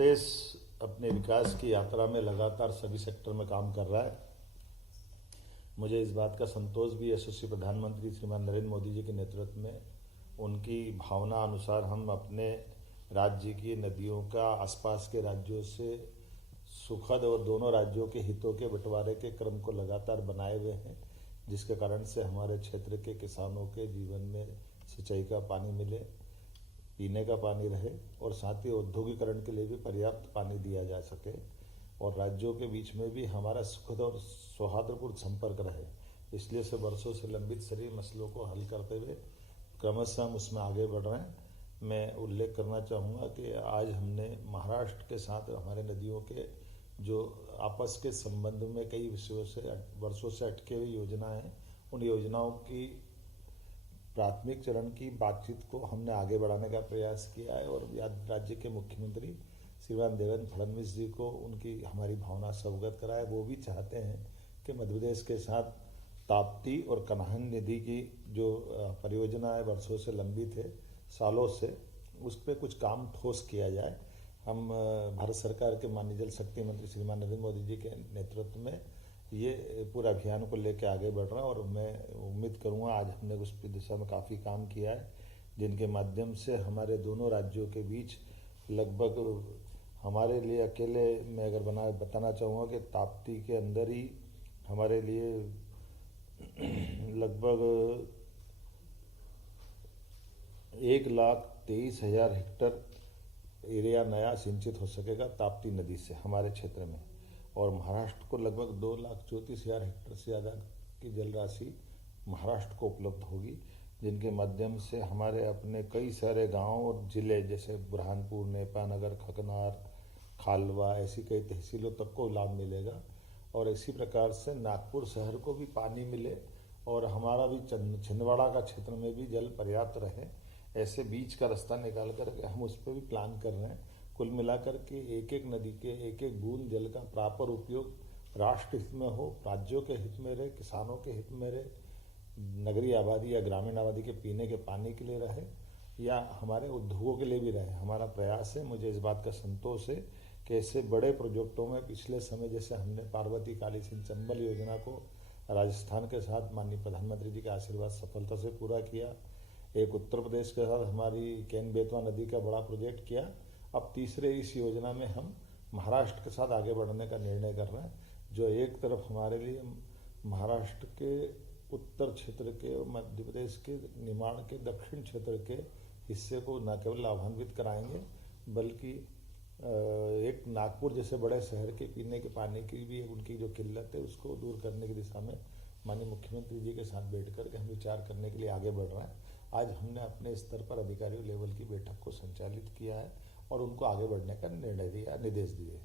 प्रदेश अपने विकास की यात्रा में लगातार सभी सेक्टर में काम कर रहा है। मुझे इस बात का संतोष भी यशस्वी प्रधानमंत्री श्रीमान नरेंद्र मोदी जी के नेतृत्व में उनकी भावना अनुसार हम अपने राज्य की नदियों का आसपास के राज्यों से सुखद और दोनों राज्यों के हितों के बंटवारे के क्रम को लगातार बनाए हुए हैं, जिसके कारण से हमारे क्षेत्र के किसानों के जीवन में सिंचाई का पानी मिले, पीने का पानी रहे और साथ ही औद्योगिकरण के लिए भी पर्याप्त पानी दिया जा सके और राज्यों के बीच में भी हमारा सुखद और सौहार्दपूर्ण संपर्क रहे। इसलिए से वर्षों से लंबित सभी मसलों को हल करते हुए क्रमशः हम उसमें आगे बढ़ रहे हैं। मैं उल्लेख करना चाहूँगा कि आज हमने महाराष्ट्र के साथ हमारे नदियों के जो आपस के संबंध में कई विषयों से वर्षों से अटके हुई योजनाएं हैं, उन योजनाओं की प्राथमिक चरण की बातचीत को हमने आगे बढ़ाने का प्रयास किया है और राज्य के मुख्यमंत्री श्रीमान देवेंद्र फडणवीस जी को उनकी हमारी भावना से अवगत कराए। वो भी चाहते हैं कि मध्य प्रदेश के साथ ताप्ती और कन्हान नदी की जो परियोजना है वर्षों से लंबित है, सालों से, उस पर कुछ काम ठोस किया जाए। हम भारत सरकार के माननीय जल शक्ति मंत्री श्रीमान नरेंद्र मोदी जी के नेतृत्व में ये पूरा अभियान को लेकर आगे बढ़ रहा है और मैं उम्मीद करूँगा आज हमने उस दिशा में काफ़ी काम किया है, जिनके माध्यम से हमारे दोनों राज्यों के बीच लगभग हमारे लिए अकेले मैं अगर बताना चाहूँगा कि ताप्ती के अंदर ही हमारे लिए लगभग 1,23,000 हेक्टर एरिया नया सिंचित हो सकेगा ताप्ती नदी से हमारे क्षेत्र में, और महाराष्ट्र को लगभग 2,34,000 हेक्टर से ज़्यादा की जल राशि महाराष्ट्र को उपलब्ध होगी, जिनके माध्यम से हमारे अपने कई सारे गांव और जिले जैसे बुरहानपुर, नेपानगर, खकनार, खालवा, ऐसी कई तहसीलों तक को लाभ मिलेगा। और इसी प्रकार से नागपुर शहर को भी पानी मिले और हमारा भी छिंदवाड़ा का क्षेत्र में भी जल पर्याप्त रहे। ऐसे बीच का रास्ता निकाल कर हम उस पर भी प्लान कर रहे हैं। कुल मिलाकर के एक एक नदी के एक एक बूंद जल का प्रॉपर उपयोग राष्ट्र हित में हो, राज्यों के हित में रहे, किसानों के हित में रहे, नगरीय आबादी या ग्रामीण आबादी के पीने के पानी के लिए रहे या हमारे उद्योगों के लिए भी रहे। हमारा प्रयास है। मुझे इस बात का संतोष है कि ऐसे बड़े प्रोजेक्टों में पिछले समय जैसे हमने पार्वती काली सिंह चंबल योजना को राजस्थान के साथ माननीय प्रधानमंत्री जी के आशीर्वाद सफलता से पूरा किया, एक उत्तर प्रदेश के साथ हमारी केन बेतवा नदी का बड़ा प्रोजेक्ट किया। अब तीसरे इस योजना में हम महाराष्ट्र के साथ आगे बढ़ने का निर्णय कर रहे हैं, जो एक तरफ हमारे लिए महाराष्ट्र के उत्तर क्षेत्र के और मध्य प्रदेश के निमाड़ के दक्षिण क्षेत्र के हिस्से को न केवल लाभान्वित कराएंगे बल्कि एक नागपुर जैसे बड़े शहर के पीने के पानी की भी उनकी जो किल्लत है उसको दूर करने की दिशा में माननीय मुख्यमंत्री जी के साथ बैठ कर के हम विचार करने के लिए आगे बढ़ रहे हैं। आज हमने अपने स्तर पर अधिकारियों लेवल की बैठक को संचालित किया है और उनको आगे बढ़ने का निर्णय दिया, निर्देश दिए।